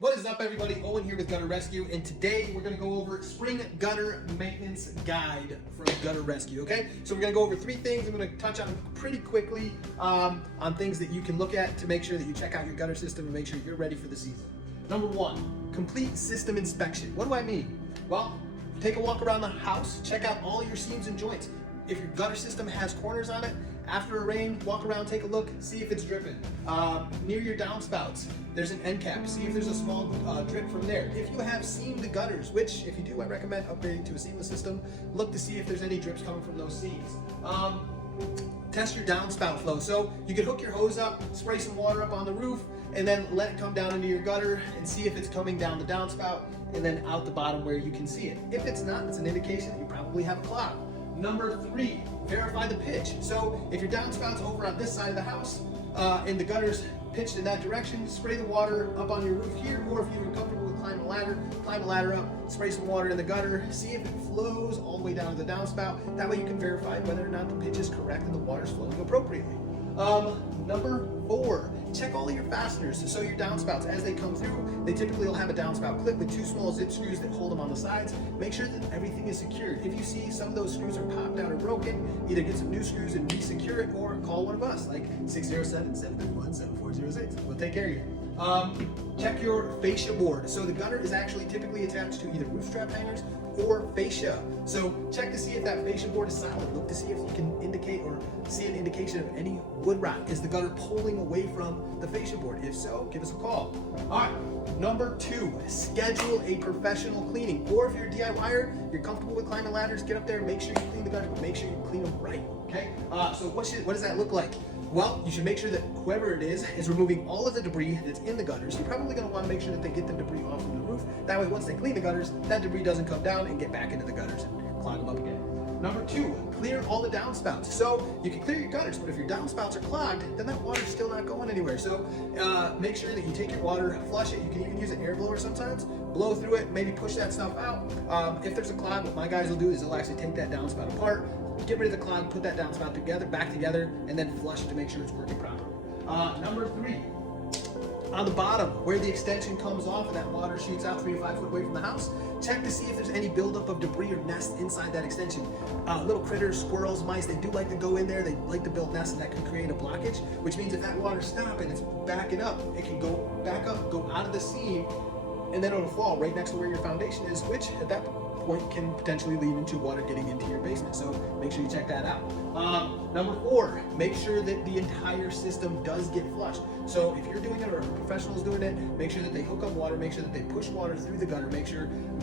What is up, everybody? Owen here with Gutter Rescue, and today we're going to go over spring gutter maintenance guide from Gutter Rescue. Okay, so we're going to go over three things. I'm going to touch on pretty quickly on things that you can look at to make sure that you check out your gutter system and make sure you're ready for the season. Number one, complete system inspection. What do I mean? Well, take a walk around the house, check out all your seams and joints. If your gutter system has corners on it, after a rain, walk around, take a look, see if it's dripping. Near your downspouts, there's an end cap. See if there's a small drip from there. If you have seamed gutters, which if you do, I recommend upgrading to a seamless system. Look to see if there's any drips coming from those seams. Test your downspout flow. So you can hook your hose up, spray some water up on the roof, and then let it come down into your gutter and see if it's coming down the downspout and then out the bottom where you can see it. If it's not, it's an indication that you probably have a clog. Number three, verify the pitch. So if your downspout's over on this side of the house and the gutter's pitched in that direction, spray the water up on your roof here, or if you're comfortable with climbing a ladder up, spray some water in the gutter, see if it flows all the way down to the downspout. That way you can verify whether or not the pitch is correct and the water's flowing appropriately. Number four, check all of your fasteners. So your downspouts, as they come through, they typically will have a downspout clip with two small zip screws that hold them on the sides. Make sure that everything is secured. If you see some of those screws are popped out or broken, either get some new screws and re-secure it, or call one of us, like 607-731-7406. We'll take care of you. Check your fascia board. So the gutter is actually typically attached to either roof strap hangers or fascia. So check to see if that fascia board is solid. Look to see if you can indicate or see an indication of any wood rot. Is the gutter pulling away from the fascia board? If so, give us a call. All right, number two, schedule a professional cleaning. Or if you're a DIYer, you're comfortable with climbing ladders, get up there, make sure you clean the gutters, but make sure you clean them right, okay? So what does that look like? Well, you should make sure that whoever it is removing all of the debris that's in the gutters. You're probably going to want to make sure that they get the debris off from the roof. That way, once they clean the gutters, that debris doesn't come down and get back into the gutters and clog them up again. Number two, clear all the downspouts. So you can clear your gutters, but if your downspouts are clogged, then that water's still not going anywhere. So make sure that you take your water, flush it. You can even use an air blower sometimes. Blow through it, maybe push that stuff out. If there's a clog, what my guys will do is they'll actually take that downspout apart, get rid of the clog, put that downspout back together, and then flush it to make sure it's working properly. Number three, on the bottom where the extension comes off and that water shoots out 3 to 5 foot away from the house, check to see if there's any buildup of debris or nests inside that extension. Little critters, squirrels, mice, they do like to go in there. They like to build nests, and that can create a blockage, which means if that water's stopping, it's backing up, it can go back up, go out of the seam, and then it'll fall right next to where your foundation is, which at that point can potentially lead into water getting into your basement. So make sure you check that out. Number four, make sure that the entire system does get flushed. So if you're doing it or a professional is doing it, make sure that they hook up water, make sure that they push water through the gutter,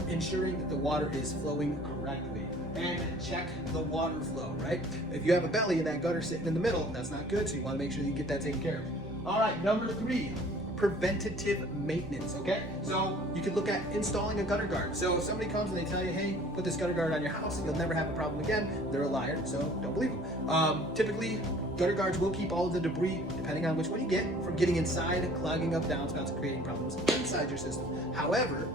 ensuring that the water is flowing correctly. And check the water flow, right? If you have a belly and that gutter sitting in the middle, that's not good, so you want to make sure that you get that taken care of. All right, number three, preventative maintenance, okay? So you could look at installing a gutter guard. So if somebody comes and they tell you, hey, put this gutter guard on your house, you'll never have a problem again, they're a liar, so don't believe them. Typically, gutter guards will keep all of the debris, depending on which one you get, from getting inside, clogging up downspouts, and creating problems inside your system. However,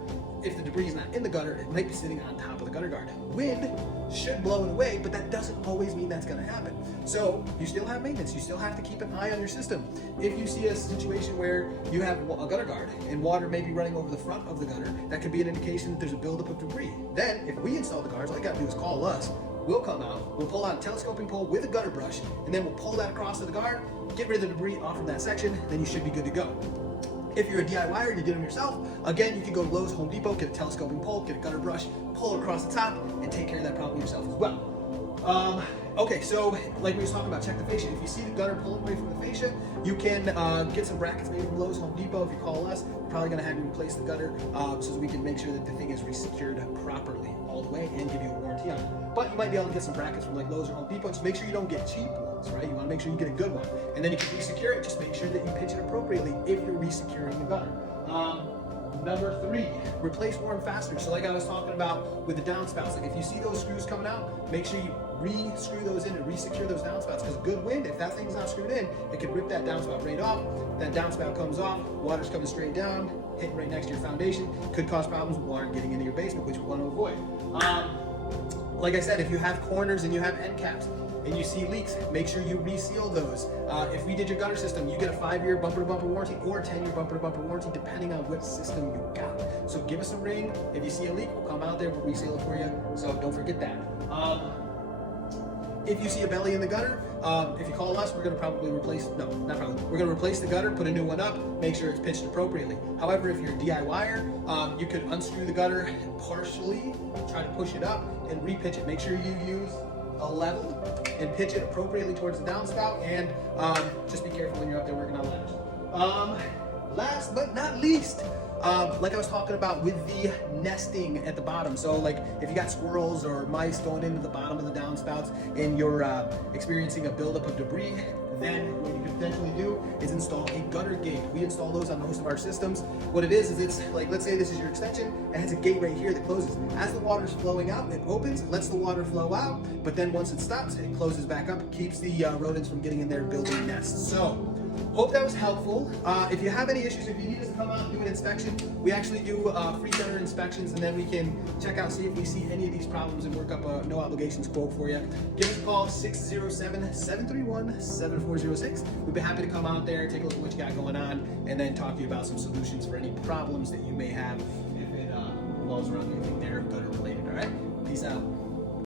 if the debris is not in the gutter, it might be sitting on top of the gutter guard. Wind should blow it away, but that doesn't always mean that's going to happen. So you still have maintenance. You still have to keep an eye on your system. If you see a situation where you have a gutter guard and water may be running over the front of the gutter, that could be an indication that there's a buildup of debris. Then, if we install the guards, all you got to do is call us. We'll come out, we'll pull out a telescoping pole with a gutter brush, and then we'll pull that across to the guard, get rid of the debris off of that section, then you should be good to go. If you're a DIYer and you did them yourself, again, you can go to Lowe's, Home Depot, get a telescoping pole, get a gutter brush, pull it across the top, and take care of that problem yourself as well. Okay, so like we were talking about, check the fascia. If you see the gutter pulling away from the fascia, you can get some brackets made from Lowe's, Home Depot. If you call us, we're probably going to have you replace the gutter so that we can make sure that the thing is resecured properly all the way and give you a warranty on it. But you might be able to get some brackets from like Lowe's or Home Depot. Just make sure you don't get cheap ones, right? You want to make sure you get a good one. And then you can resecure it. Just make sure that you pitch it appropriately if you're resecuring the gutter. Number three, replace worn fasteners. So like I was talking about with the downspouts, like if you see those screws coming out, make sure you re-screw those in and re-secure those downspouts, because a good wind, if that thing's not screwed in, it can rip that downspout right off. That downspout comes off, water's coming straight down, hitting right next to your foundation, could cause problems with water getting into your basement, which we want to avoid. Like I said, if you have corners and you have end caps, and you see leaks, make sure you reseal those. If we did your gutter system, you get a 5-year bumper-to-bumper warranty or a 10-year bumper-to-bumper warranty, depending on what system you got. So give us a ring. If you see a leak, we'll come out there, we'll reseal it for you. So don't forget that. If you see a belly in the gutter, if you call us, we're going to probably replace, no, not probably, we're going to replace the gutter, put a new one up, make sure it's pitched appropriately. However, if you're a DIYer, you could unscrew the gutter partially, try to push it up, and repitch it. Make sure you use a level and pitch it appropriately towards the downspout, and just be careful when you're up there working on ladders. Last but not least, like I was talking about with the nesting at the bottom. So like if you got squirrels or mice going into the bottom of the downspouts and you're experiencing a buildup of debris, then what you could potentially do is install a gutter gate. We install those on most of our systems. What it is it's like, let's say this is your extension, it has a gate right here that closes. As the water's flowing out, it opens, lets the water flow out, but then once it stops, it closes back up, keeps the rodents from getting in there building nests. So, hope that was helpful. If you have any issues, if you need us to come out and do an inspection, we actually do free gutter inspections, and then we can check out, see if we see any of these problems and work up a no obligations quote for you. Give us a call, 607-731-7406. We'd be happy to come out there, take a look at what you got going on, and then talk to you about some solutions for any problems that you may have if it revolves around anything there gutter related. All right, peace out.